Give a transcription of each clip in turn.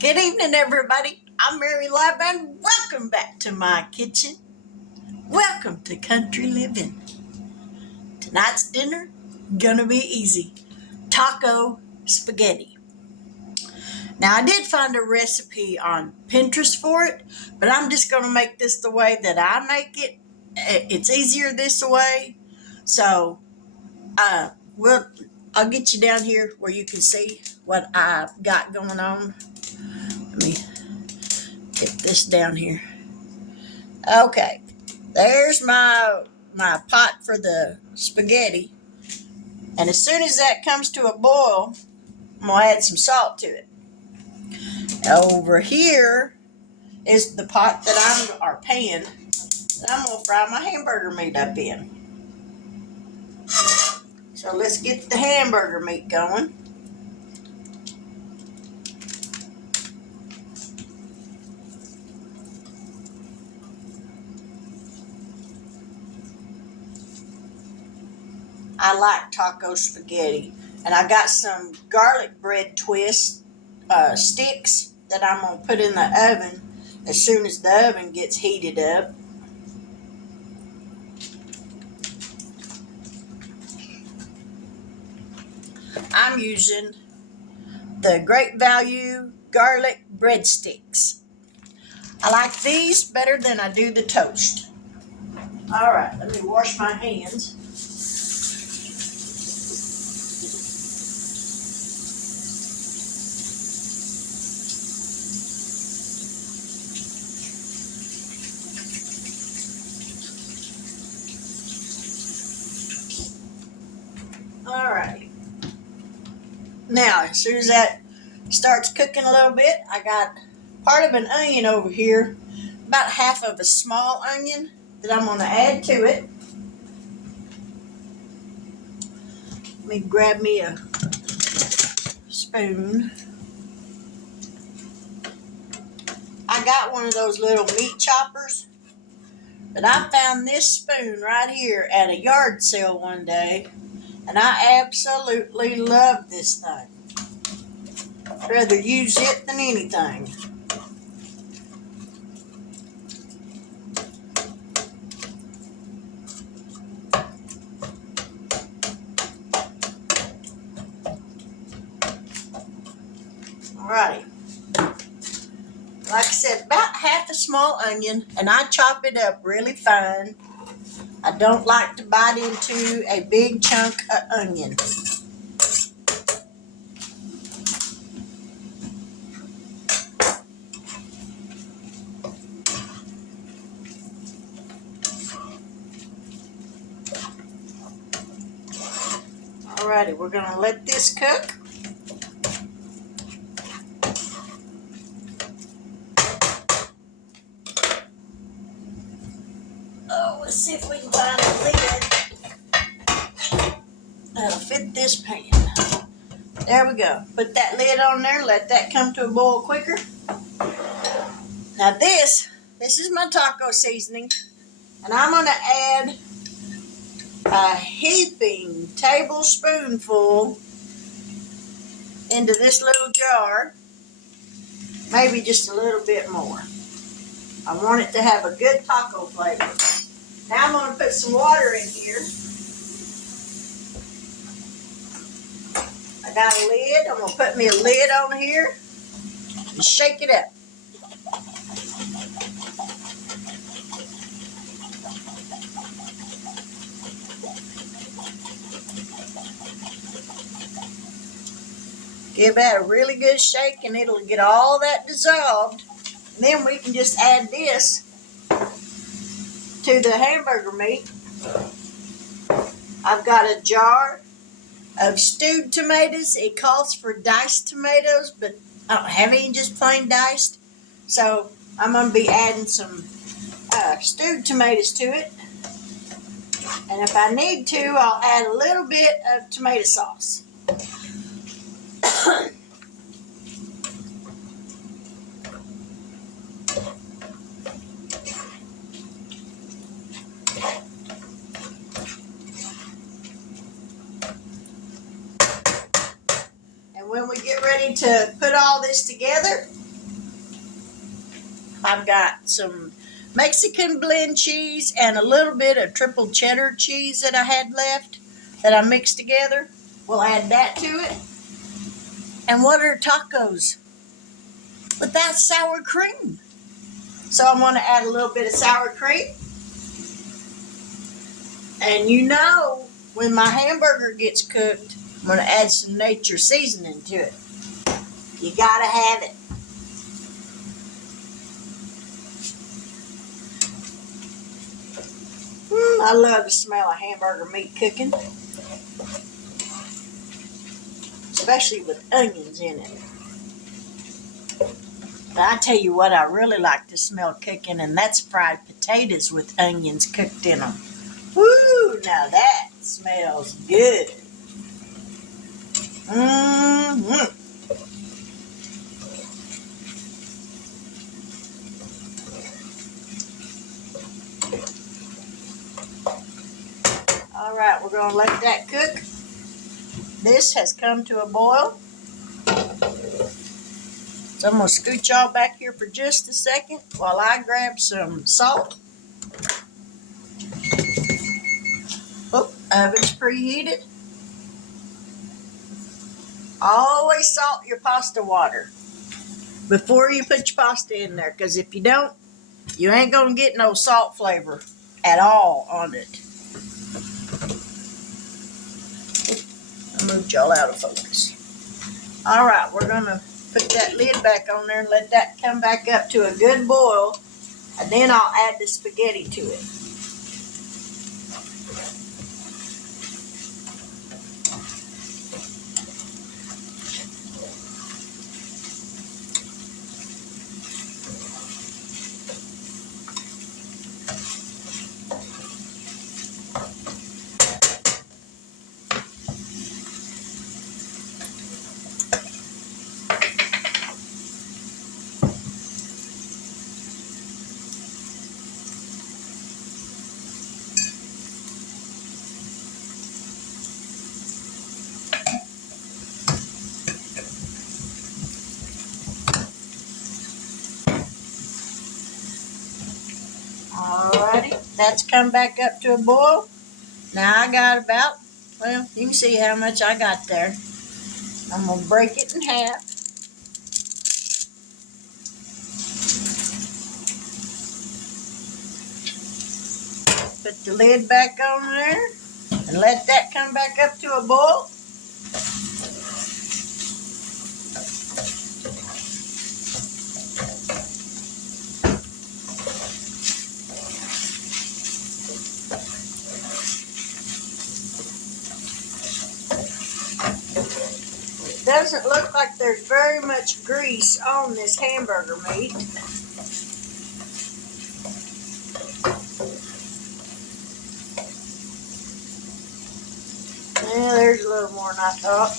Good evening, everybody. I'm Mary Love, and welcome back to my kitchen. Welcome to Country Living. Tonight's dinner gonna be easy: taco spaghetti. Now, I did find a recipe on Pinterest for it, but I'm just gonna make this the way that I make it. It's easier this way, so uh, we'll. I'll get you down here where you can see what I've got going on. Let me get this down here. Okay, there's my pot for the spaghetti, and as soon as that comes to a boil, I'm gonna add some salt to it. Over here is the pot that or pan that I'm gonna fry my hamburger meat up in. So let's get the hamburger meat going. I like taco spaghetti, and I got some garlic bread twist sticks that I'm gonna put in the oven as soon as the oven gets heated up. I'm using the Great Value garlic breadsticks. I like these better than I do the toast. All right, let me wash my hands. All right. Now, as soon as that starts cooking a little bit, I got part of an onion over here, about half of a small onion that I'm going to add to it. Let me grab me a spoon. I got one of those little meat choppers, but I found this spoon right here at a yard sale one day, and I absolutely love this thing. I'd rather use it than anything. Alrighty. Like I said, about half a small onion, and I chop it up really fine. I don't like to bite into a big chunk of onion. Alrighty, we're gonna let this cook. Oh, let's see if we can find a lid that'll fit this pan. There we go. Put that lid on there, let that come to a boil quicker. Now this is my taco seasoning, and I'm gonna add a heaping tablespoonful into this little jar, maybe just a little bit more. I want it to have a good taco flavor. Now I'm going to put some water in here. I got a lid. I'm going to put me a lid on here and shake it up. Give that a really good shake, and it'll get all that dissolved. And then we can just add this to the hamburger meat. I've got a jar of stewed tomatoes. It calls for diced tomatoes, but I don't have any just plain diced. So I'm going to be adding some stewed tomatoes to it. And if I need to, I'll add a little bit of tomato sauce. And when we get ready to put all this together, I've got some Mexican blend cheese and a little bit of triple cheddar cheese that I had left that I mixed together. We'll add that to it. And what are tacos without sour cream? So I'm going to add a little bit of sour cream. And you know, when my hamburger gets cooked, I'm going to add some nature seasoning to it. You got to have it. I love the smell of hamburger meat cooking, especially with onions in it. But I tell you what I really like to smell cooking, and that's fried potatoes with onions cooked in them. Woo, now that smells good. Mm-hmm. All right, we're going to let that cook. This has come to a boil. So I'm going to scoot y'all back here for just a second while I grab some salt. Oh, oven's preheated. Always salt your pasta water before you put your pasta in there, because if you don't, you ain't going to get no salt flavor at all on it. I moved y'all out of focus. All right, we're going to put that lid back on there and let that come back up to a good boil, and then I'll add the spaghetti to it. Alrighty, that's come back up to a boil. Now I got about, well, you can see how much I got there. I'm going to break it in half. Put the lid back on there and let that come back up to a boil. It doesn't look like there's very much grease on this hamburger meat. Yeah, there's a little more than I thought.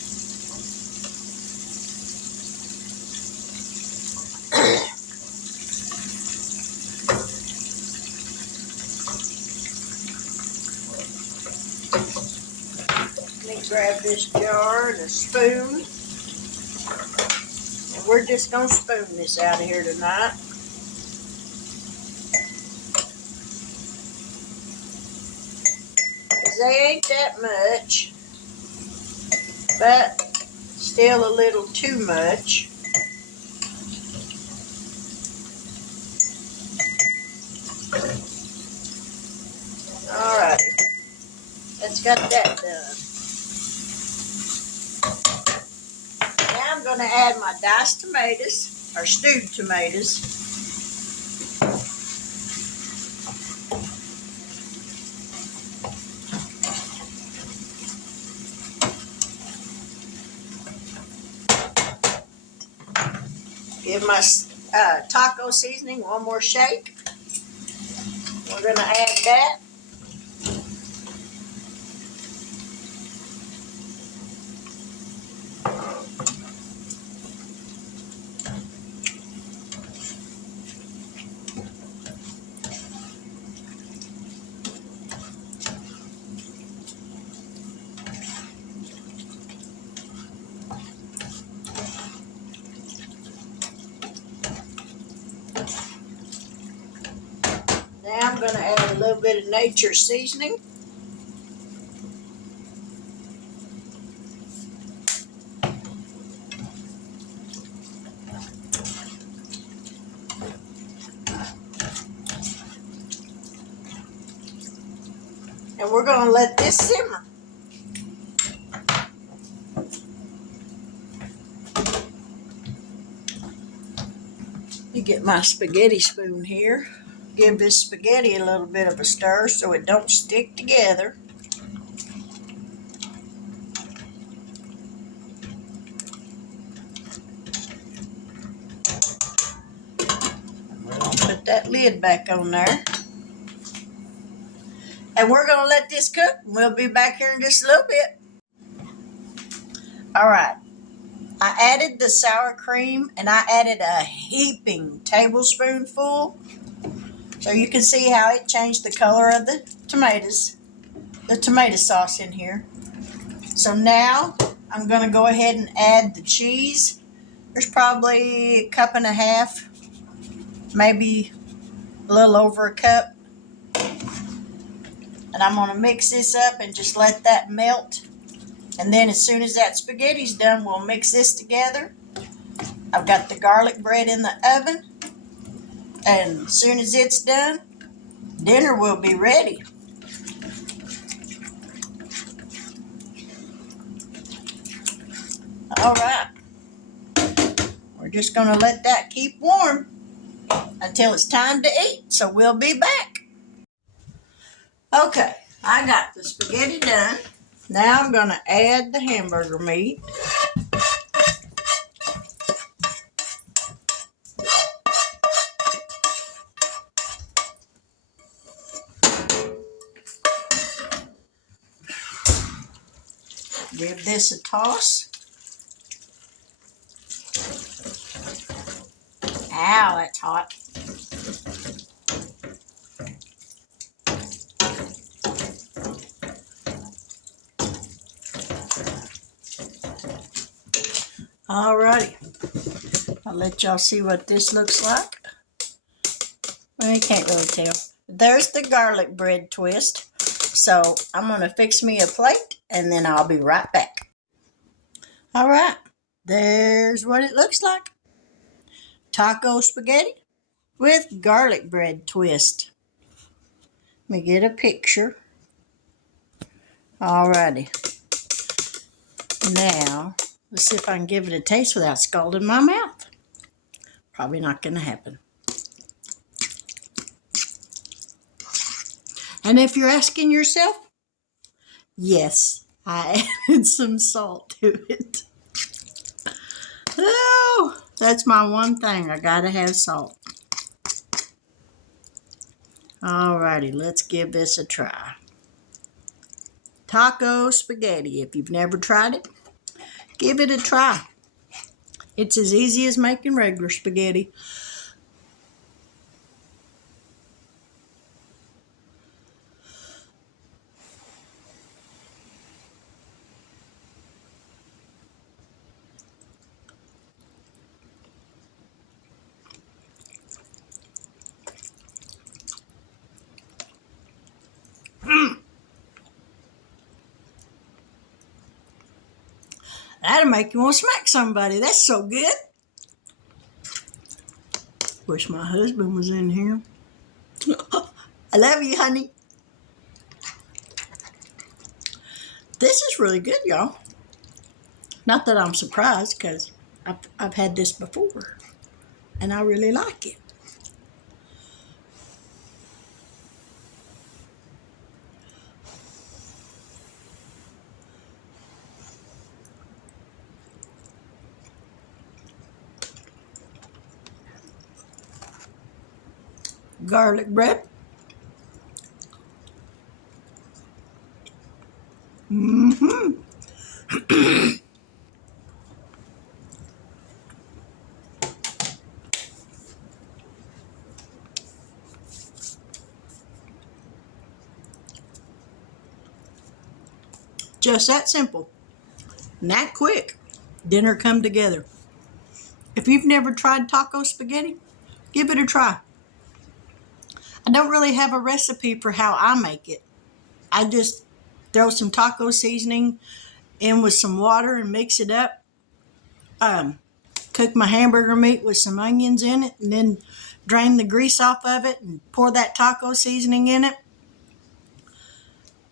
Let me grab this jar and a spoon. And we're just going to spoon this out of here tonight. Because they ain't that much, but still a little too much. Alright, that's got that done. Now I'm going to add my diced tomatoes, or stewed tomatoes. Give my taco seasoning one more shake. We're going to add that. going to add a little bit of nature seasoning. And we're going to let this simmer. Let me get my spaghetti spoon here. Give this spaghetti a little bit of a stir so it don't stick together. We're going to put that lid back on there. And we're going to let this cook. We'll be back here in just a little bit. All right. I added the sour cream and I added a heaping tablespoonful. So you can see how it changed the color of the tomatoes, the tomato sauce in here. So now I'm going to go ahead and add the cheese. There's probably a cup and a half, maybe a little over a cup. And I'm going to mix this up and just let that melt. And then as soon as that spaghetti's done, we'll mix this together. I've got the garlic bread in the oven. And as soon as it's done, dinner will be ready. All right. We're just going to let that keep warm until it's time to eat. So we'll be back. Okay, I got the spaghetti done. Now I'm going to add the hamburger meat. Give this a toss. Ow, that's hot. Alrighty. I'll let y'all see what this looks like. Well, you can't really tell. There's the garlic bread twist. So I'm going to fix me a plate and then I'll be right back. Alright. There's what it looks like. Taco spaghetti with garlic bread twist. Let me get a picture. Alrighty. Now, let's see if I can give it a taste without scalding my mouth. Probably not going to happen. And if you're asking yourself, yes, I added some salt to it. Oh, that's my one thing. I gotta have salt. Alrighty, let's give this a try. Taco spaghetti. If you've never tried it, give it a try. It's as easy as making regular spaghetti. That'll make you want to smack somebody. That's so good. Wish my husband was in here. I love you, honey. This is really good, y'all. Not that I'm surprised, because I've had this before, and I really like it. Garlic bread. Mm-hmm. Just that simple. And that quick. Dinner come together. If you've never tried taco spaghetti, give it a try. I I don't really have a recipe for how I make it. I just throw some taco seasoning in with some water and mix it up. Cook my hamburger meat with some onions in it, and then drain the grease off of it and pour that taco seasoning in it.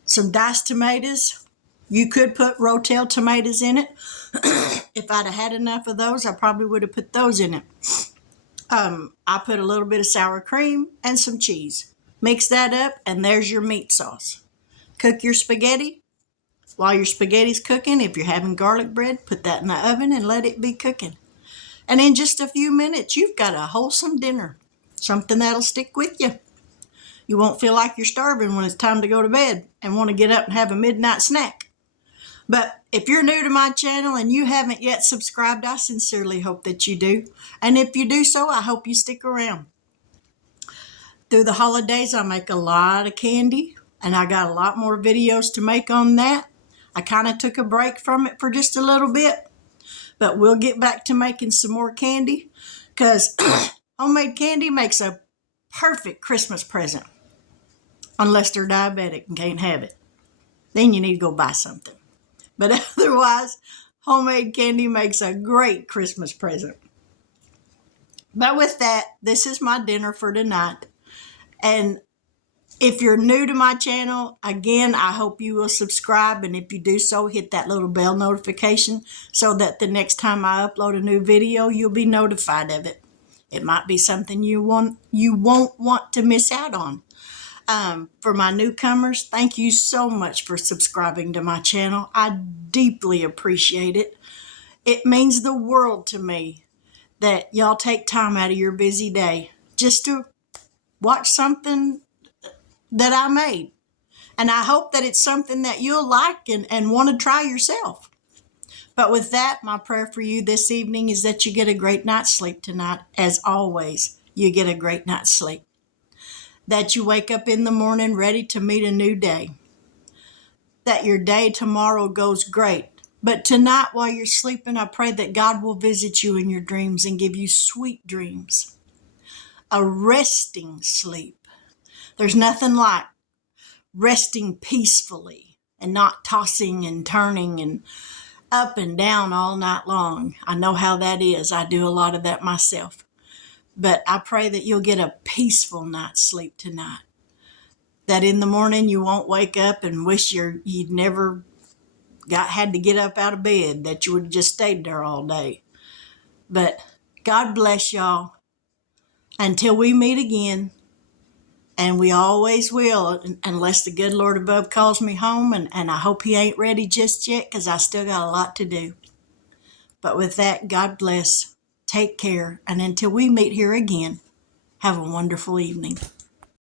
Some diced tomatoes. You could put Rotel tomatoes in it. If I'd have had enough of those, I probably would have put those in it. I put a little bit of sour cream and some cheese. Mix that up, and there's your meat sauce. Cook your spaghetti. While your spaghetti's cooking, if you're having garlic bread, put that in the oven and let it be cooking. And in just a few minutes, you've got a wholesome dinner. Something that'll stick with you. You won't feel like you're starving when it's time to go to bed and want to get up and have a midnight snack. But if you're new to my channel and you haven't yet subscribed, I sincerely hope that you do. And if you do so, I hope you stick around. Through the holidays, I make a lot of candy, and I got a lot more videos to make on that. I kind of took a break from it for just a little bit, but we'll get back to making some more candy, because homemade candy makes a perfect Christmas present, unless they're diabetic and can't have it. Then you need to go buy something. But otherwise, homemade candy makes a great Christmas present. But with that, this is my dinner for tonight. And if you're new to my channel, again, I hope you will subscribe. And if you do so, hit that little bell notification so that the next time I upload a new video, you'll be notified of it. It might be something you won't want to miss out on. For my newcomers, thank you so much for subscribing to my channel. I deeply appreciate it. It means the world to me that y'all take time out of your busy day just to watch something that I made. And I hope that it's something that you'll like and want to try yourself. But with that, my prayer for you this evening is that you get a great night's sleep tonight. As always, you get a great night's sleep. That you wake up in the morning ready to meet a new day. That your day tomorrow goes great. But tonight, while you're sleeping, I pray that God will visit you in your dreams and give you sweet dreams. A resting sleep. There's nothing like resting peacefully and not tossing and turning and up and down all night long. I know how that is. I do a lot of that myself. But I pray that you'll get a peaceful night's sleep tonight. That in the morning you won't wake up and wish you'd never had to get up out of bed, that you would have just stayed there all day. But God bless y'all. Until we meet again. And we always will, unless the good Lord above calls me home. And I hope he ain't ready just yet, because I still got a lot to do. But with that, God bless. Take care. And until we meet here again, have a wonderful evening.